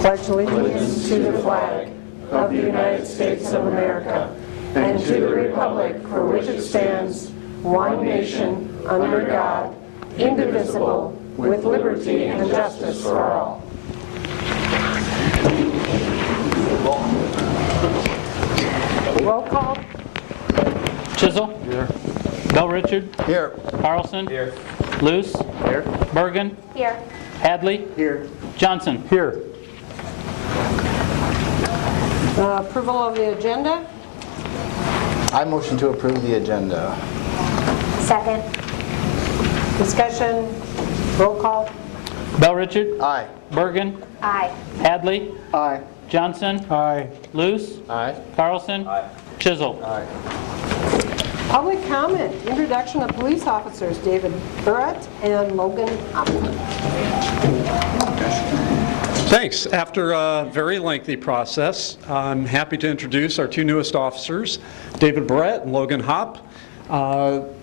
Pledge allegiance to the flag of the United States of America and to the republic for which it stands, one nation, under God, indivisible, with liberty and justice for all. Roll call. Chisel. Here. Bell Richard. Here. Carlson. Here. Luce. Here. Bergen. Here. Hadley. Here. Johnson. Here. Approval of the agenda. I motion to approve the agenda. Second. Discussion. Roll call. Bell Richard. Aye. Bergen. Aye. Hadley. Aye. Johnson. Aye. Luce. Aye. Carlson. Aye. Chisel. Aye. Public comment. Introduction of police officers David Burrett and Logan Hopp. Thanks. After a very lengthy process, I'm happy to introduce our two newest officers, David Barrett and Logan Hopp.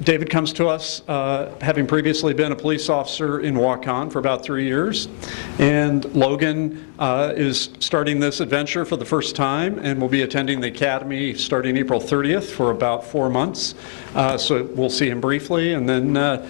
David comes to us having previously been a police officer in Waukon for about 3 years, and Logan is starting this adventure for the first time and will be attending the academy starting April 30th for about 4 months. So we'll see him briefly and then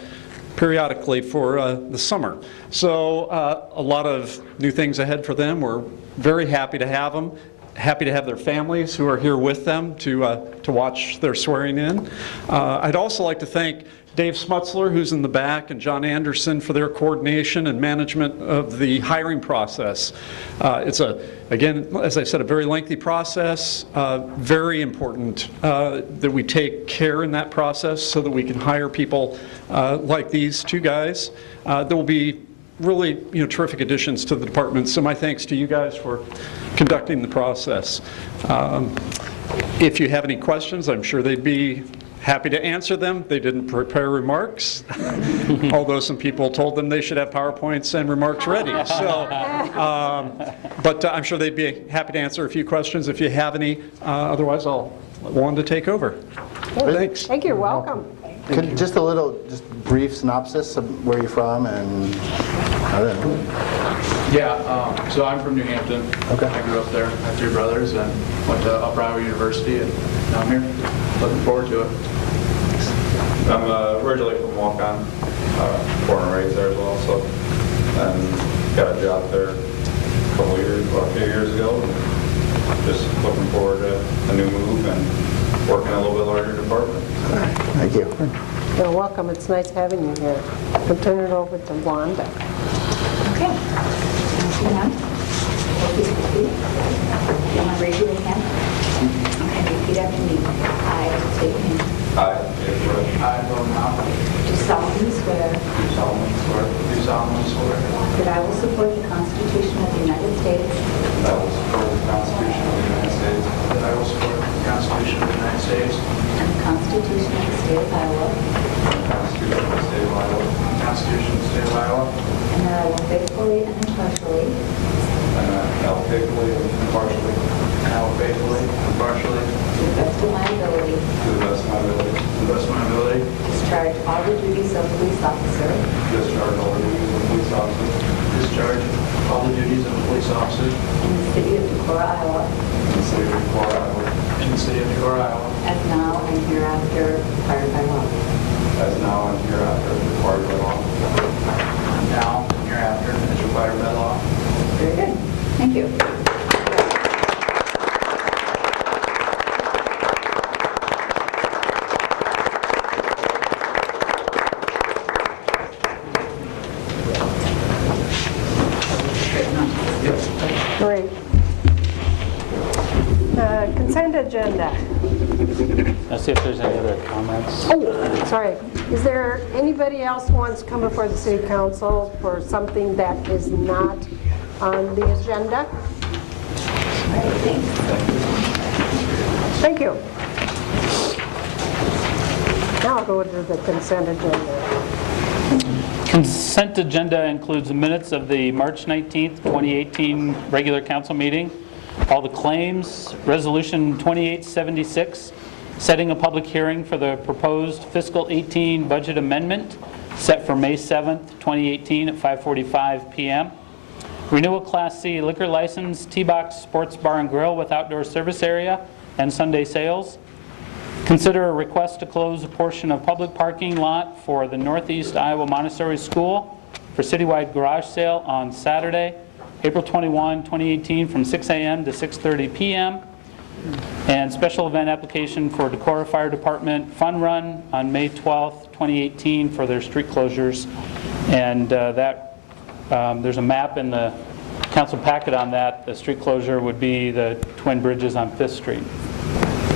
periodically for the summer. So a lot of new things ahead for them. We're very happy to have them. Happy to have their families who are here with them to watch their swearing in. I'd also like to thank Dave Smutzler, who's in the back, and John Anderson for their coordination and management of the hiring process. It's again, as I said, a very lengthy process. Very important that we take care in that process so that we can hire people like these two guys that will be really, terrific additions to the department. So my thanks to you guys for conducting the process. If you have any questions, I'm sure they'd be happy to answer them. They didn't prepare remarks, although some people told them they should have PowerPoints and remarks ready. So, but I'm sure they'd be happy to answer a few questions if you have any. Otherwise, I'll let Wanda take over. Thanks. Thank you. Welcome. Just a little, brief synopsis of where you're from and other than. Yeah, so I'm from New Hampton. Okay. I grew up there. I have 3 brothers and went to Upper Iowa University, and now I'm here. Looking forward to it. I'm originally from Waukon, born and raised there as well, so, and got a job there a few years ago. And just looking forward to a new move and working in a little bit larger department. Thank you. You're welcome. It's nice having you here. I'll turn it over to Wanda. Okay. Thank you, ma'am. Please repeat. You want to raise your right hand? Okay, repeat after me. I state your name. I, David Barrett, I, Logan Hopp, Do solemnly swear do solemnly swear that I will support the Constitution of the United States that I will support the Constitution of the United States that I will support the Constitution of the United States and the Constitution of the State of Iowa, and the Constitution of the State of Iowa, and the Constitution of the State of Iowa, and that I will faithfully and impartially and that I will faithfully and impartially, to the best of my ability, to the best of my ability, discharge all the duties of police officer discharge all the duties of police officer discharge all the duties of a police officer in the city of Decorah, Iowa, in the city of Decorah, Iowa, in the city of Decorah, Iowa, as now and hereafter required by law. as now and hereafter required by law. now and hereafter as required by law. Very good. Thank you. Great. Consent agenda. Let's see if there's any other comments. Oh, sorry. Is there anybody else who wants to come before the city council for something that is not on the agenda? Thank you. Now I'll go to the consent agenda. Consent agenda includes the minutes of the March 19th, 2018 regular council meeting, all the claims, Resolution 2876, setting a public hearing for the proposed fiscal 18 budget amendment, set for May 7th, 2018 at 5:45 p.m. Renewal Class C liquor license, T-Box Sports Bar and Grill with outdoor service area and Sunday sales. Consider a request to close a portion of public parking lot for the Northeast Iowa Montessori School for citywide garage sale on Saturday, April 21, 2018 from 6 a.m. to 6:30 p.m. And special event application for Decorah Fire Department Fun Run on May 12th, 2018 for their street closures. And there's a map in the council packet on that. The street closure would be the Twin Bridges on 5th Street.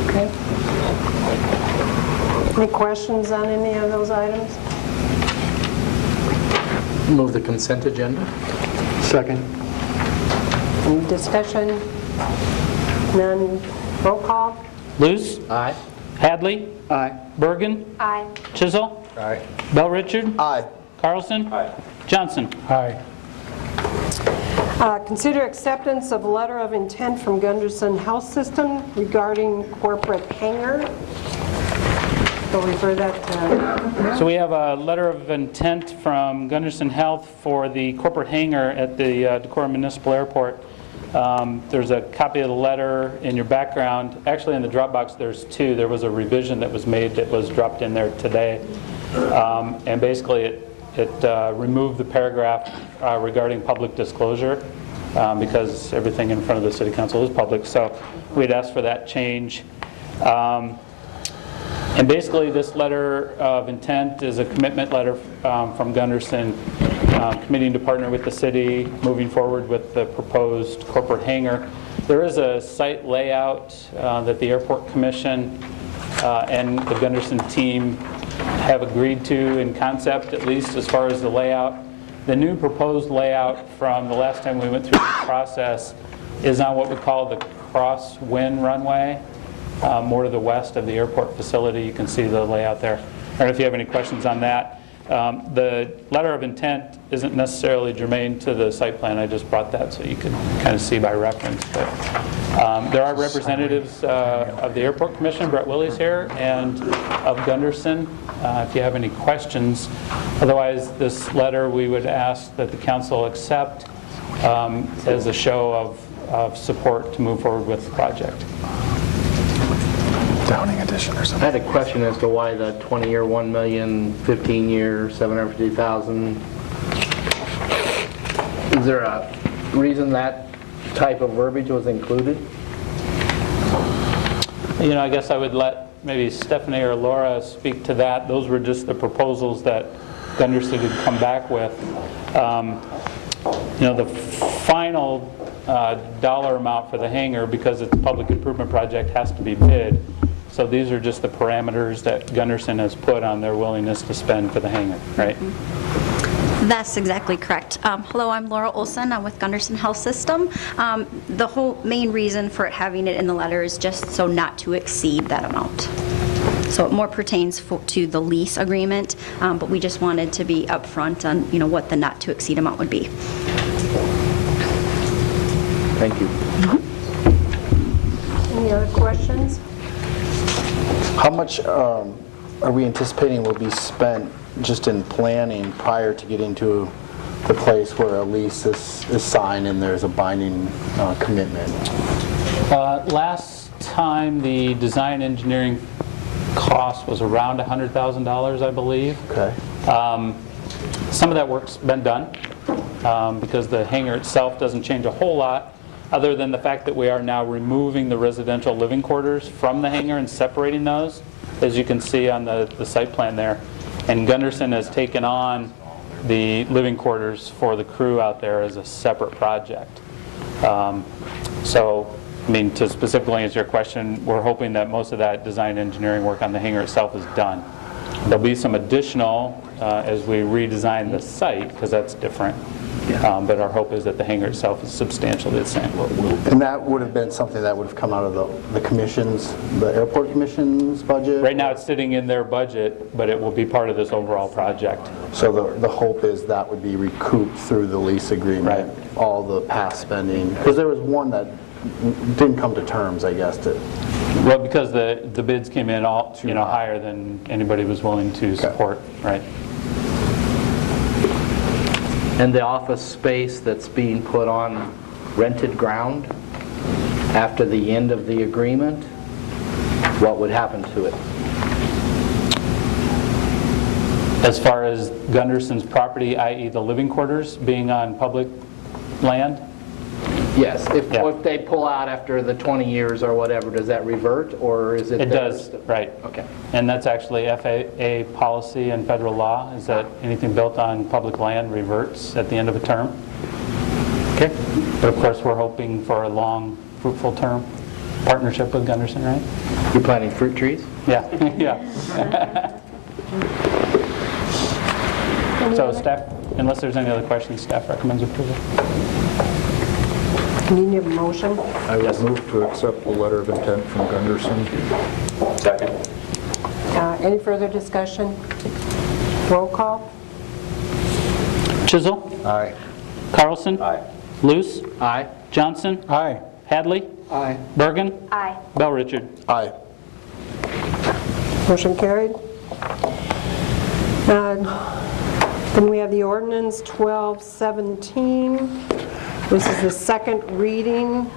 Okay. Any questions on any of those items? Move the consent agenda. Second. Any discussion? None. Roll call? Luce? Aye. Hadley? Aye. Bergen? Aye. Chisel? Aye. Bell Richard? Aye. Carlson? Johnson? Aye. Consider acceptance of letter of intent from Gunderson Health System regarding corporate hangar. We'll refer that to... So we have a letter of intent from Gunderson Health for the corporate hangar at the Decorah Municipal Airport. There's a copy of the letter in your background. Actually, in the Dropbox, there's two. There was a revision that was made that was dropped in there today. And basically, it removed the paragraph regarding public disclosure because everything in front of the City Council is public. So we'd asked for that change. And basically, this letter of intent is a commitment letter from Gunderson committing to partner with the city moving forward with the proposed corporate hangar. There is a site layout that the Airport Commission and the Gunderson team have agreed to in concept, at least as far as the layout. The new proposed layout from the last time we went through the process is on what we call the crosswind runway, more to the west of the airport facility. You can see the layout there. I don't know if you have any questions on that. The letter of intent isn't necessarily germane to the site plan. I just brought that so you could kind of see by reference. But there are representatives of the Airport Commission, Brett Willie's here, and of Gunderson, if you have any questions. Otherwise, this letter we would ask that the council accept as a show of support to move forward with the project. Downing edition or I something. had a question as to why the 20-year, $1 million, 15-year, $750,000. Is there a reason that type of verbiage was included? You know, I guess I would let maybe Stephanie or Laura speak to that. Those were just the proposals that Gunderson had come back with. You know, the final dollar amount for the hangar, because it's a public improvement project, has to be bid. So these are just the parameters that Gunderson has put on their willingness to spend for the hangar, right? That's exactly correct. Hello, I'm Laura Olson. I'm with Gunderson Health System. The whole main reason for having it in the letter is just so not to exceed that amount. So it more pertains to the lease agreement, but we just wanted to be upfront on, you know, what the not to exceed amount would be. Thank you. Any other questions? How much are we anticipating will be spent just in planning prior to getting to the place where a lease is signed and there's a binding commitment? Last time, the design engineering cost was around $100,000, I believe. Okay. Some of that work's been done because the hangar itself doesn't change a whole lot, other than the fact that we are now removing the residential living quarters from the hangar and separating those, as you can see on the site plan there. And Gunderson has taken on the living quarters for the crew out there as a separate project. So, I mean, to specifically answer your question, we're hoping that most of that design engineering work on the hangar itself is done. There'll be some additional as we redesign the site, because that's different. But our hope is that the hangar itself is substantially the same. And that would have been something that would have come out of the commission's, the airport commission's budget? Right now, it's sitting in their budget, but it will be part of this overall project. So the hope is that would be recouped through the lease agreement? Right. All the past spending? Because there was one that didn't come to terms, I guess, Well, because the bids came in all, higher than anybody was willing to support, right? And the office space that's being put on rented ground after the end of the agreement, what would happen to it? As far as Gunderson's property, i.e. the living quarters, being on public land? Yes, if Yeah. they pull out after the 20 years or whatever, does that revert, or is it It theirs? does, right. Okay. And that's actually FAA policy and federal law, is that anything built on public land reverts at the end of a term. Okay. But of course, we're hoping for a long, fruitful term partnership with Gunderson, right? You're planting fruit trees? Yeah, yeah. So staff, unless there's any other questions, staff recommends approval. You need a motion? I would move to accept the letter of intent from Gunderson. Second. Any further discussion? Roll call? Chisel? Aye. Carlson? Aye. Luce? Aye. Johnson? Aye. Hadley? Aye. Bergen? Aye. Bell Richard? Aye. Motion carried. Then we have the ordinance 1217. This is the second reading.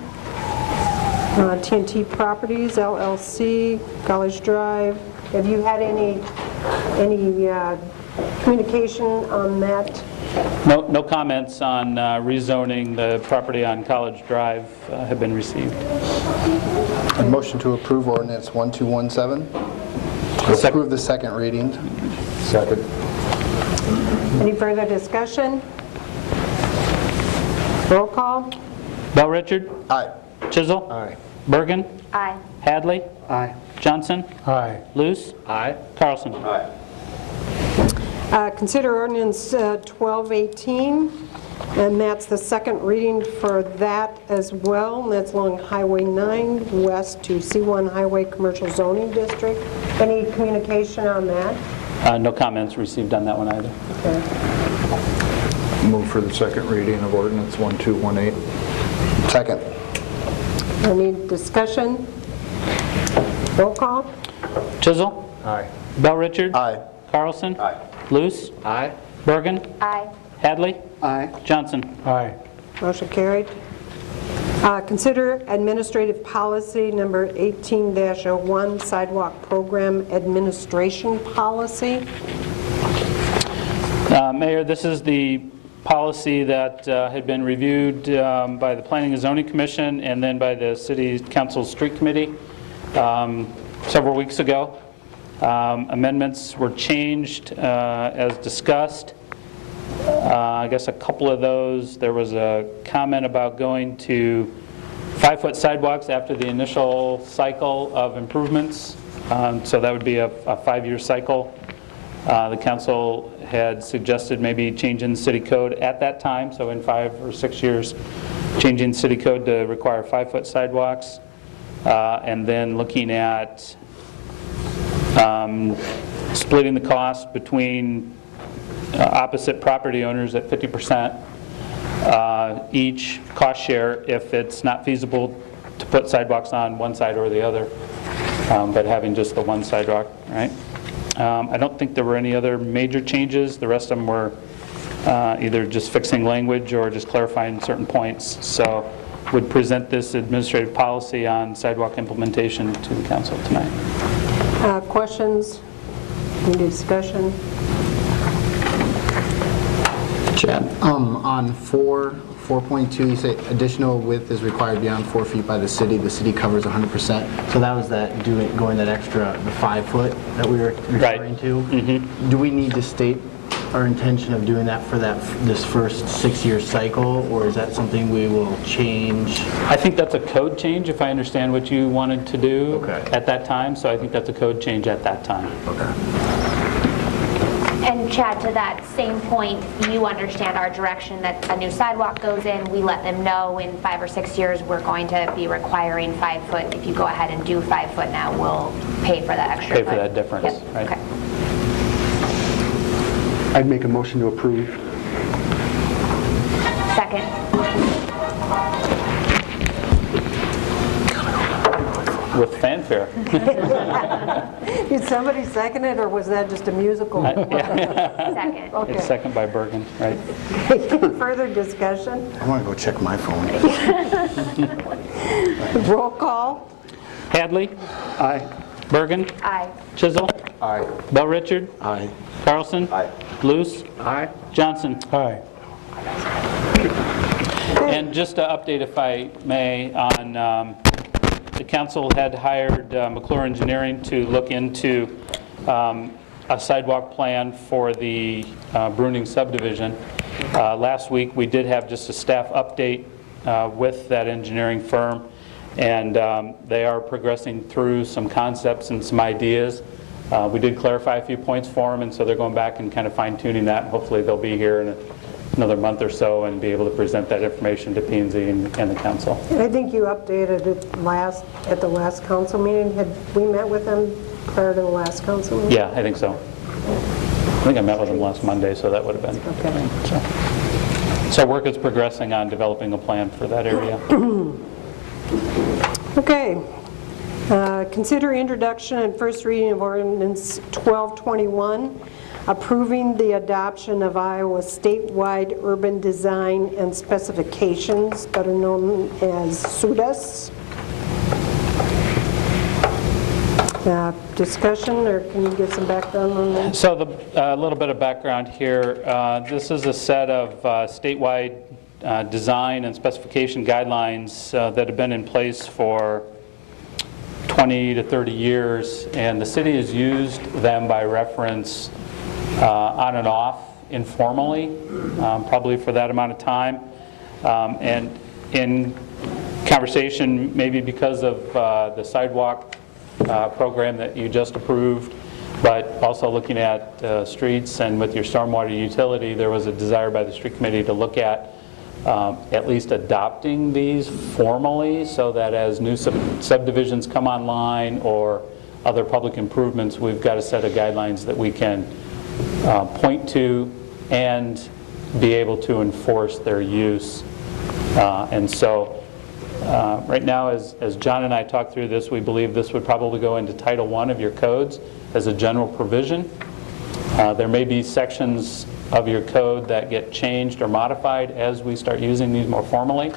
TNT Properties LLC, College Drive. Have you had any communication on that? No comments on rezoning the property on College Drive have been received. A motion to approve ordinance 1217. Approve the second reading. Second. Any further discussion? Roll call? Bell Richard? Aye. Chisel? Aye. Bergen? Aye. Hadley? Aye. Johnson? Aye. Luce? Aye. Carlson? Aye. Consider ordinance 1218, and that's the second reading for that as well. And that's along Highway 9 west to C1 Highway Commercial Zoning District. Any communication on that? No comments received on that one either. Okay. Move for the second reading of ordinance 1218. Second. Any discussion? Roll call? Chisel? Aye. Bell Richard? Aye. Carlson? Aye. Luce? Aye. Bergen? Aye. Hadley? Aye. Johnson? Aye. Motion carried. Consider administrative policy number 18-01, sidewalk program administration policy. Mayor, this is the policy that had been reviewed by the Planning and Zoning Commission and then by the City Council Street Committee several weeks ago. Amendments were changed as discussed. I guess a couple of those, there was a comment about going to 5-foot sidewalks after the initial cycle of improvements. So that would be a 5-year cycle. The council had suggested maybe changing the city code at that time, so in 5 or 6 years, changing city code to require 5-foot sidewalks, and then looking at splitting the cost between opposite property owners at 50% each cost share if it's not feasible to put sidewalks on one side or the other, but having just the one sidewalk, right? I don't think there were any other major changes. The rest of them were either just fixing language or just clarifying certain points. So would present this administrative policy on sidewalk implementation to the council tonight. Questions? Any discussion? Chad, on 4.2, you say additional width is required beyond 4 feet by the city covers 100%. So that was that going that extra, the 5 foot that we were referring to? Mm-hmm. Do we need to state our intention of doing that for this first 6-year cycle, or is that something we will change? I think that's a code change, if I understand what you wanted to do at that time. So I think that's a code change at that time. Okay. And Chad, to that same point, you understand our direction that a new sidewalk goes in. We let them know in 5 or 6 years we're going to be requiring 5 foot. If you go ahead and do 5 foot now, we'll pay for that extra Pay foot. for that difference, Yep. right? Okay. I'd make a motion to approve. Second. with fanfare. Did somebody second it, or was that just a musical? Second. Okay. It's second by Bergen, right? Further discussion? I want to go check my phone. Roll call? Hadley? Aye. Bergen? Aye. Chisel? Aye. Bell Richard? Aye. Carlson? Aye. Luce? Aye. Johnson? Aye. And just to update, if I may, on the council had hired McClure Engineering to look into a sidewalk plan for the Bruning subdivision. Last week, we did have just a staff update with that engineering firm, and they are progressing through some concepts and some ideas. We did clarify a few points for them, and so they're going back and kind of fine-tuning that, and hopefully they'll be here in another month or so and be able to present that information to P&Z and the council. I think you updated it at the last council meeting. Had we met with them prior to the last council meeting? Yeah, I think so. I think I met with them last Monday, so that would have been. Okay. So work is progressing on developing a plan for that area. Okay. Consider introduction and first reading of ordinance 1221, approving the adoption of Iowa statewide urban design and specifications, better known as SUDAS. Discussion, or can you give some background on that? So a little bit of background here. This is a set of statewide design and specification guidelines that have been in place for 20 to 30 years, and the city has used them by reference on and off informally, probably for that amount of time. And in conversation, maybe because of the sidewalk program that you just approved, but also looking at streets and with your stormwater utility, there was a desire by the street committee to look at least adopting these formally, so that as new subdivisions come online or other public improvements, we've got a set of guidelines that we can point to and be able to enforce their use. And so right now, as John and I talked through this, we believe this would probably go into Title I of your codes as a general provision. There may be sections of your code that get changed or modified as we start using these more formally.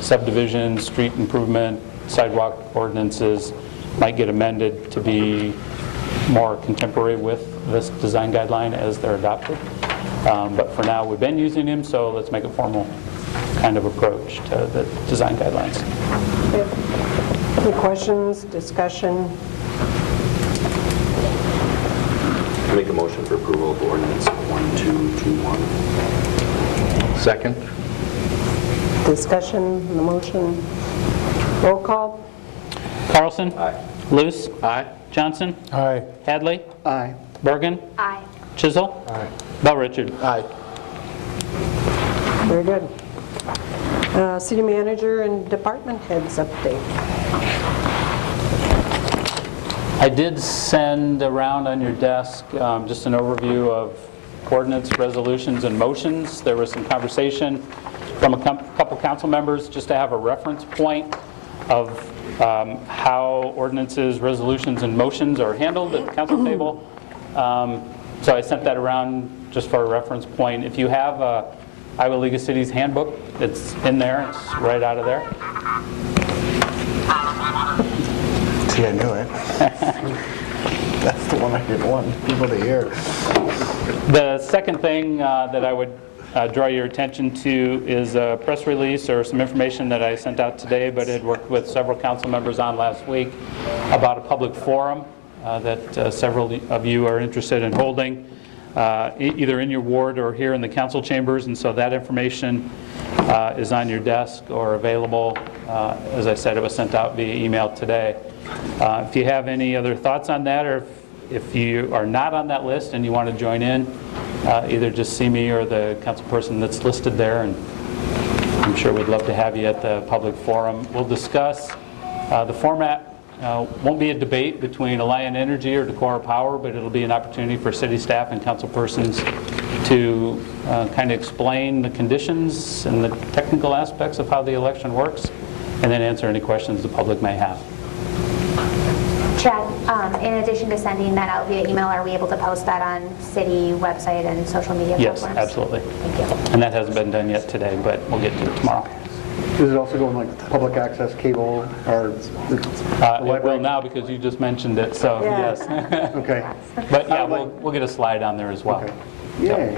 Subdivision, street improvement, sidewalk ordinances might get amended to be more contemporary with this design guideline as they're adopted. But for now, we've been using them, so let's make a formal kind of approach to the design guidelines. Any questions, discussion? Make a motion for approval of ordinance 1221. Second. Discussion on the motion. Roll call? Carlson? Aye. Luce? Aye. Johnson? Aye. Hadley? Aye. Bergen? Aye. Chisel? Aye. Bell Richard? Aye. Very good. City manager and department heads update. I did send around on your desk just an overview of ordinance, resolutions, and motions. There was some conversation from a couple council members just to have a reference point of how ordinances, resolutions, and motions are handled at the council table. So I sent that around just for a reference point. If you have a Iowa League of Cities handbook, it's in there. It's right out of there. See, I knew it. That's the one I didn't want people to hear. The second thing that I would draw your attention to is a press release or some information that I sent out today, but had worked with several council members on last week about a public forum that several of you are interested in holding, either in your ward or here in the council chambers, and so that information is on your desk or available. As I said, it was sent out via email today. If you have any other thoughts on that, or if you are not on that list and you want to join in, either just see me or the council person that's listed there, and I'm sure we'd love to have you at the public forum. We'll discuss the format. Won't be a debate between Alliant Energy or Decorah Power, but it'll be an opportunity for city staff and council persons to kind of explain the conditions and the technical aspects of how the election works, and then answer any questions the public may have. Chad, in addition to sending that out via email, are we able to post that on city website and social media Yes, platforms? absolutely. Thank you. And that hasn't been done yet today, but we'll get to it tomorrow. Does it also go in like public access cable or the It will library? now because you just mentioned it, so Yeah. yes. Okay. But yeah, we'll get a slide on there as well. Okay. Yay.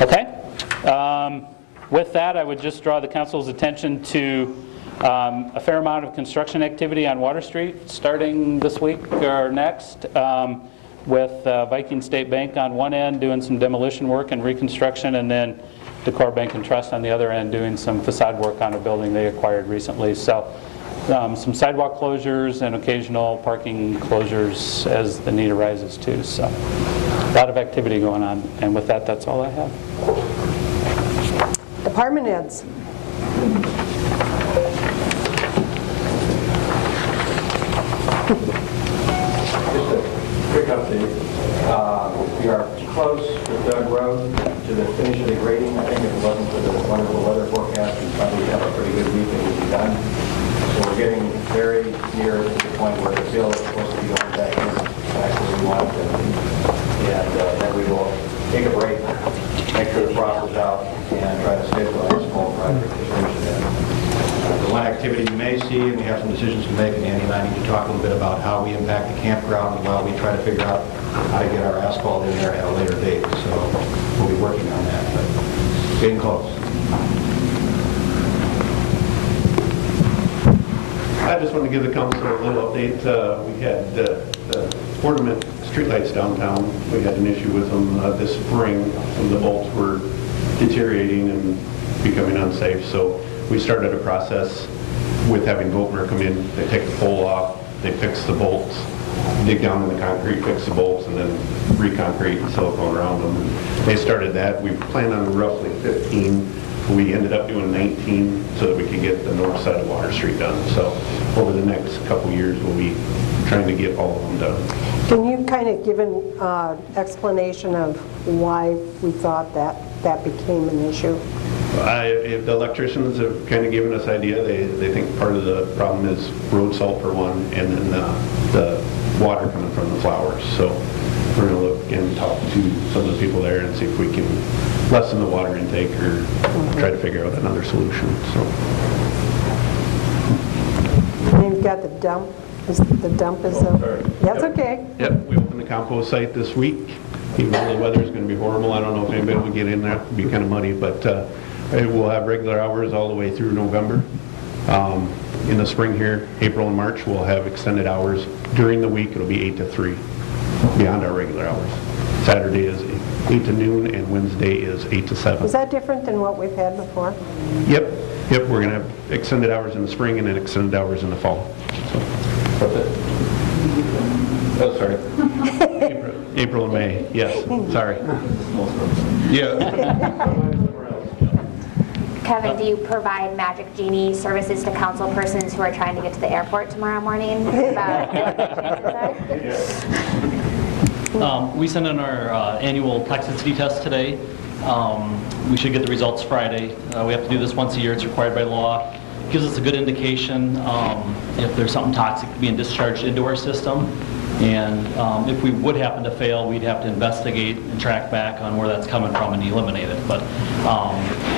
Okay. With that, I would just draw the council's attention to a fair amount of construction activity on Water Street starting this week or next, with Viking State Bank on one end doing some demolition work and reconstruction, and then Decorah Bank and Trust on the other end doing some facade work on a building they acquired recently. So some sidewalk closures and occasional parking closures as the need arises too. So a lot of activity going on. And with that, that's all I have. Department heads. Just a quick update. We are close with Doug Road to the finish of the grading. I think if it wasn't for the wonderful weather forecast, we'd probably have a pretty good week and we'd be done. So we're getting very near to the point where the fill is supposed to be going back in. Actually, we want it. And then we will take a break, make sure the frost is out, and try to schedule our small project to finish it in. The one activity you may see, and we have some decisions to make, and Andy and I need to talk a little bit about how we impact the campground while we try to figure out how to get our asphalt in there at a later date. So we'll be working on that, but getting close. I just want to give the council a little update. We had the ornament streetlights downtown. We had an issue with them this spring. Some of the bolts were deteriorating and becoming unsafe. So we started a process with having Volkmer come in. They take the pole off, they fix the bolts, dig down in the concrete, fix the bolts, and then re-concrete and silicone around them. And they started that. We planned on roughly 15. We ended up doing 19 so that we could get the north side of Water Street done. So over the next couple years, we'll be trying to get all of them done. Can you kind of give an explanation of why we thought that became an issue? The electricians have kind of given us idea. They think part of the problem is road salt for one, and then the water coming from the flowers. So we're going to look and talk to some of the people there and see if we can lessen the water intake or try to figure out another solution. So. And you've got the dump. The dump is that's okay. Yep, we opened the compost site this week. Even though the weather is going to be horrible, I don't know if anybody will get in there. It'll be kind of muddy, but we'll have regular hours all the way through November. In the spring here, April and March, we'll have extended hours. During the week, it'll be 8 to 3, beyond our regular hours. Saturday is 8 to noon, and Wednesday is 8 to 7. Is that different than what we've had before? Yep, we're going to have extended hours in the spring and then extended hours in the fall. So, oh, sorry. April and May, yes, sorry. Yeah. Kevin, do you provide Magic Genie services to council persons who are trying to get to the airport tomorrow morning? We sent in our annual toxicity test today. We should get the results Friday. We have to do this once a year. It's required by law. It gives us a good indication if there's something toxic being discharged into our system. And if we would happen to fail, we'd have to investigate and track back on where that's coming from and eliminate it. But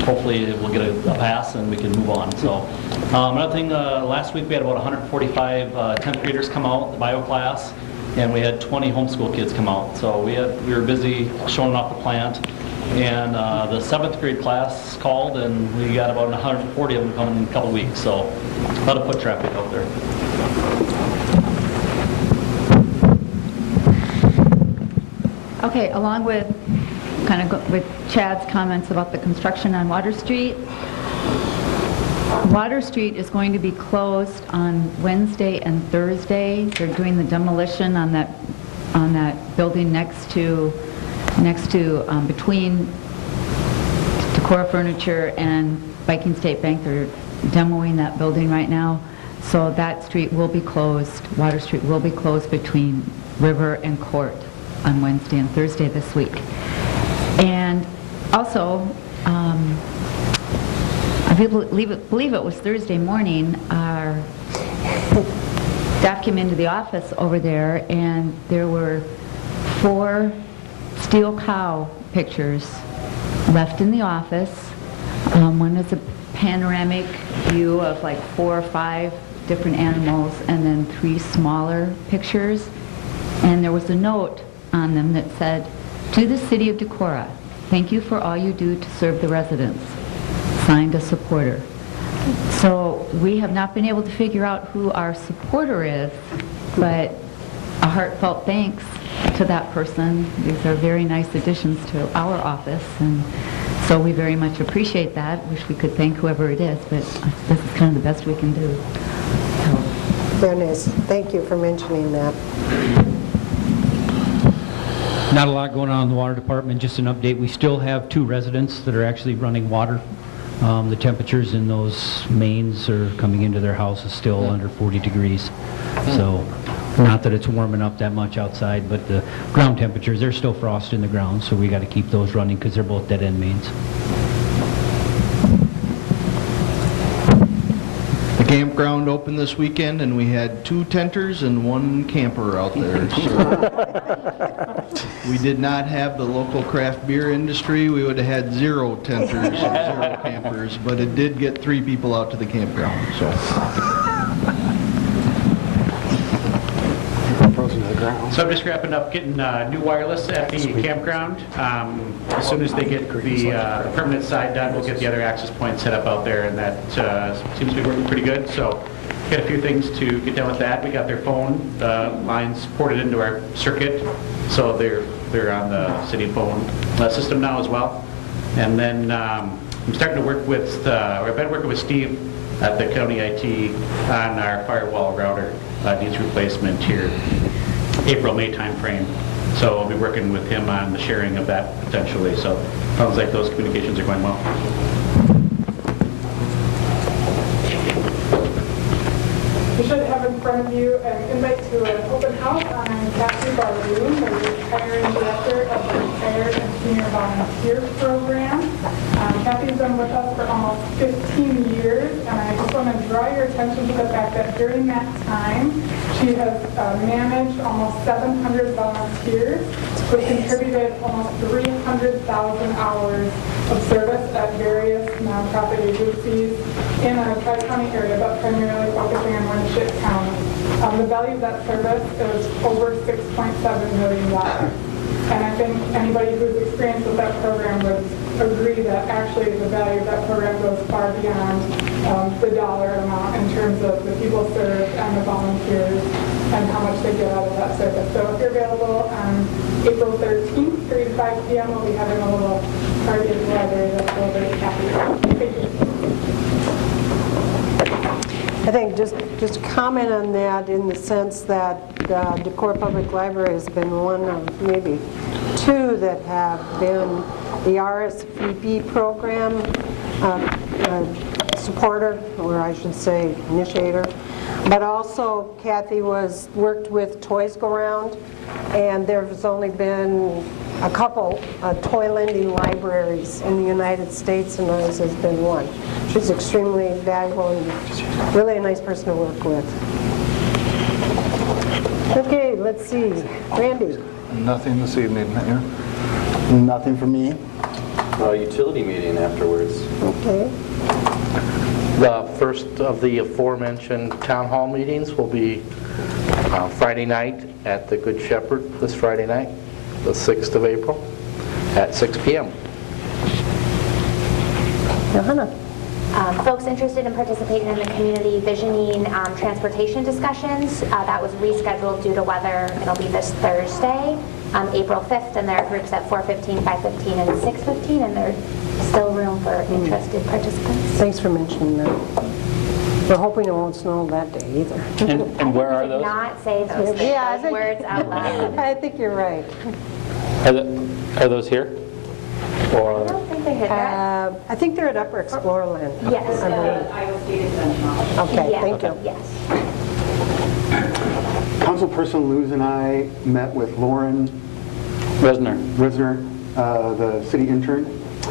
hopefully we'll get a pass and we can move on. So another thing, last week we had about 145 10th graders come out, the bio class, and we had 20 homeschool kids come out. So we were busy showing off the plant. And the 7th grade class called, and we got about 140 of them coming in a couple weeks. So a lot of foot traffic out there. Okay, along with with Chad's comments about the construction on Water Street, Water Street is going to be closed on Wednesday and Thursday. They're doing the demolition on that building next to between Decorah Furniture and Viking State Bank. They're demoing that building right now. So that street will be closed. Water Street will be closed between River and Court on Wednesday and Thursday this week. And also, I believe it was Thursday morning, our staff came into the office over there, and there were 4 steel cow pictures left in the office. One is a panoramic view of like 4 or 5 different animals, and then 3 smaller pictures. And there was a note on them that said, "To the City of Decorah, thank you for all you do to serve the residents. Signed, a supporter." So we have not been able to figure out who our supporter is, but a heartfelt thanks to that person. These are very nice additions to our office, and so we very much appreciate that. Wish we could thank whoever it is, but this is kind of the best we can do. Very nice. Thank you for mentioning that. Not a lot going on in the water department, just an update. We still have 2 residents that are actually running water. The temperatures in those mains are coming into their house is still under 40 degrees. So not that it's warming up that much outside, but the ground temperatures, there's still frost in the ground, so we got to keep those running because they're both dead-end mains. The campground opened this weekend, and we had 2 tenters and 1 camper out there. So we did not have the local craft beer industry. We would have had 0 tenters and 0 campers, but it did get 3 people out to the campground. So. So I'm just wrapping up getting new wireless at the campground. As soon as they get the permanent side done, we'll get the other access points set up out there, and that seems to be working pretty good. So got a few things to get done with that. We got their phone lines ported into our circuit, so they're on the city phone system now as well. And then I'm starting to work with, I've been working with Steve at the county IT on our firewall router needs replacement here. April-May timeframe. So I'll be working with him on the sharing of that potentially. So sounds like those communications are going well. You should have in front of you an invite to an open house on Kathy Barloon, the retiring director of the Retired and Senior Volunteer Program. Kathy's been with us for almost 15 years, and I just want to draw your attention to the fact that during that time, she has managed almost 700 volunteers, who contributed almost 300,000 hours of service at various nonprofit agencies in our Tri-County area, but primarily focusing on Winship County. The value of that service is over $6.7 million. And I think anybody who's experienced with that program would agree that actually the value of that program goes far beyond the dollar amount in terms of the people served and the volunteers and how much they get out of that service. So if you're available on April 13th, 3 to 5 p.m., we'll be having a little party at the library that's a little bit happy. Thank you. I think just comment on that in the sense that Decorah Public Library has been one of maybe 2 that have been the RSVP program supporter, or I should say initiator. But also Kathy worked with Toys Go Round, and there's only been a couple toy lending libraries in the United States, and ours has been one. She's extremely valuable and really a nice person to work with. Okay, let's see. Randy? Nothing this evening, Mayor. Nothing for me. Utility meeting afterwards. Okay. The first of the aforementioned town hall meetings will be Friday night at the Good Shepherd, this Friday night, the 6th of April, at 6 p.m. Johanna? Folks interested in participating in the community visioning transportation discussions, that was rescheduled due to weather. It'll be this Thursday, April 5th, and there are groups at 4:15, 5:15, and 6:15, and there's still room for interested participants. Thanks for mentioning that. We're hoping it won't snow that day either. And where are those? Not say those words out loud. I think you're right. Are those here? Or I don't think they hit that. I think they're at Upper Explorerland. Yes. I believe. Okay, Yes, thank you. Yes. Councilperson Luz and I met with Lauren Resner, the city intern,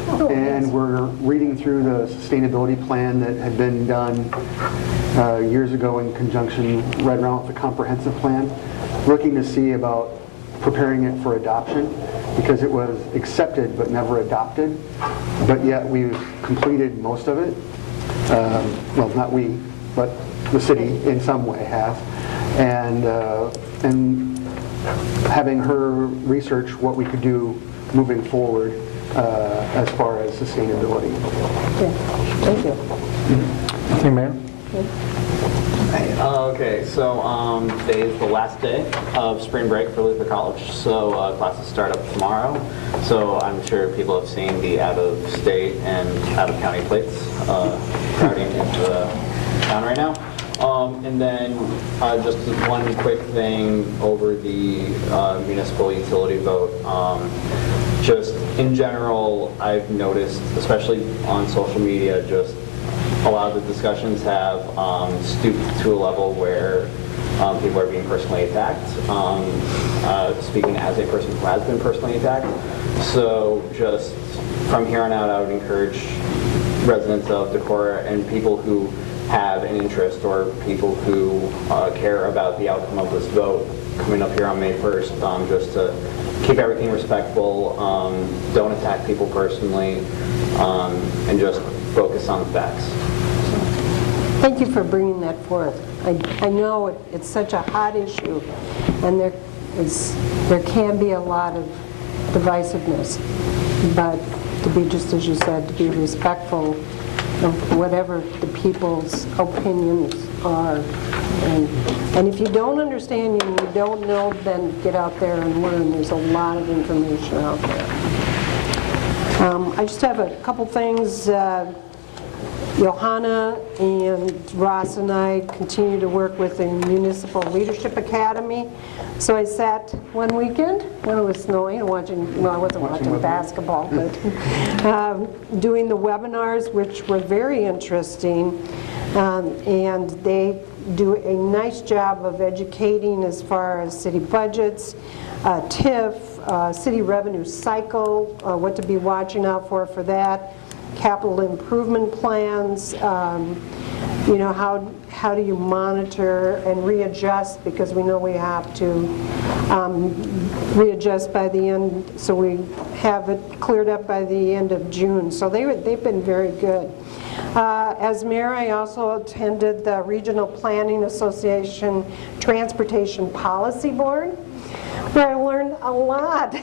And we're reading through the sustainability plan that had been done years ago in conjunction, right around with the comprehensive plan, looking to see about preparing it for adoption because it was accepted but never adopted. But yet we've completed most of it. Well, not we, but the city in some way has. And having her research what we could do moving forward as far as sustainability. Okay, thank you. Anything, Mayor? Okay, so today is the last day of spring break for Luther College, so classes start up tomorrow. So I'm sure people have seen the out-of-state and out-of-county plates crowding into town right now. And then just one quick thing over the municipal utility vote. Just in general, I've noticed, especially on social media, just a lot of the discussions have stooped to a level where people are being personally attacked. Speaking as a person who has been personally attacked. So just from here on out, I would encourage residents of Decorah and people who have an interest or people who care about the outcome of this vote coming up here on May 1st, just to keep everything respectful, don't attack people personally, and just focus on the facts. Thank you for bringing that forth. I know it's such a hot issue, and there can be a lot of divisiveness, but to be, just as you said, to be respectful of whatever the people's opinions are. And if you don't understand and you don't know, then get out there and learn. There's a lot of information out there. I just have a couple things. Johanna and Ross and I continue to work with the Municipal Leadership Academy. So I sat one weekend when it was snowing and watching, well, I wasn't watching basketball, but doing the webinars, which were very interesting. And they do a nice job of educating as far as city budgets, TIF, city revenue cycle, what to be watching out for that. Capital improvement plans, you know, how do you monitor and readjust, because we know we have to readjust by the end, so we have it cleared up by the end of June. So they've been very good. As mayor, I also attended the Regional Planning Association Transportation Policy Board, where I learned a lot.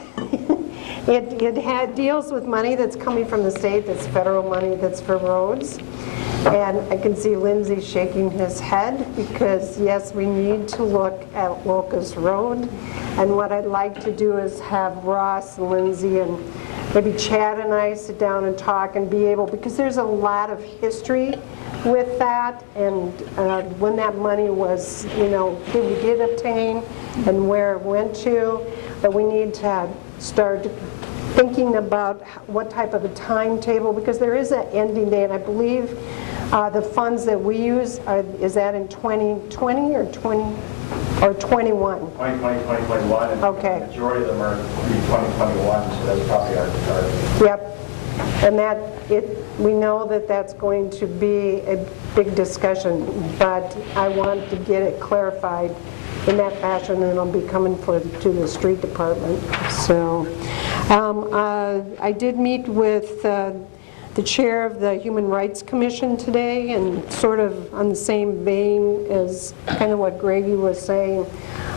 It deals with money that's coming from the state, that's federal money that's for roads. And I can see Lindsay shaking his head because, yes, we need to look at Locust Road. And what I'd like to do is have Ross and Lindsay and maybe Chad and I sit down and talk and be able, because there's a lot of history with that, and when that money was, you know, we did obtain and where it went to, but we need to start thinking about what type of a timetable, because there is an ending date. I believe the funds that we use, is that in 2020 or 21? 2021, and okay. The majority of them are 2021, so that's probably our target. Yep. And we know that that's going to be a big discussion, but I want to get it clarified in that fashion, and it'll be coming to the street department. So I did meet with the chair of the Human Rights Commission today, and sort of on the same vein as kind of what Greggy was saying.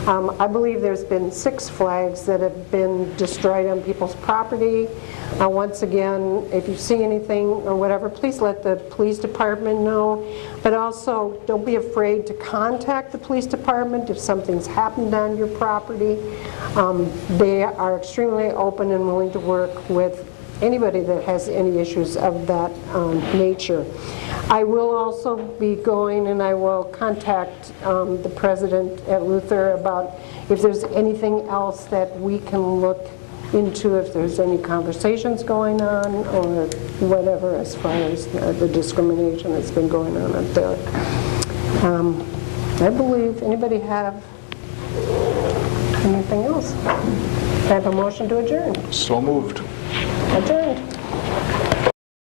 I believe there's been 6 flags that have been destroyed on people's property. Once again, if you see anything or whatever, please let the police department know. But also, don't be afraid to contact the police department if something's happened on your property. They are extremely open and willing to work with anybody that has any issues of that nature. I will also be going, and I will contact the president at Luther about if there's anything else that we can look into, if there's any conversations going on or whatever as far as the discrimination that's been going on up there. I believe, anybody have anything else? I have a motion to adjourn. So moved. Adjourned.